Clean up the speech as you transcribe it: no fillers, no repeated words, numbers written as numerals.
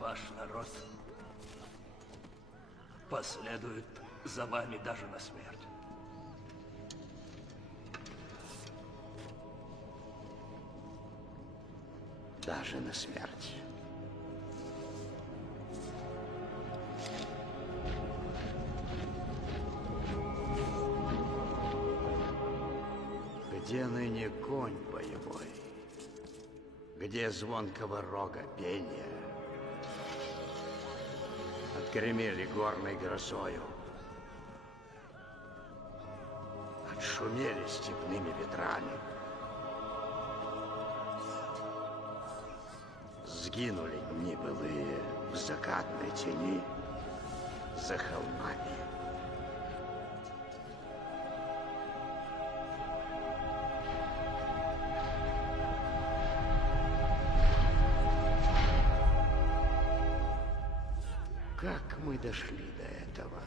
Ваш народ последует за вами даже на смерть. Даже на смерть. Где ныне конь боевой? Где звонкого рога пения? Отгремели горной грозою, отшумели степными ветрами, сгинули дни былые в закатной тени за холмами. Как мы дошли до этого?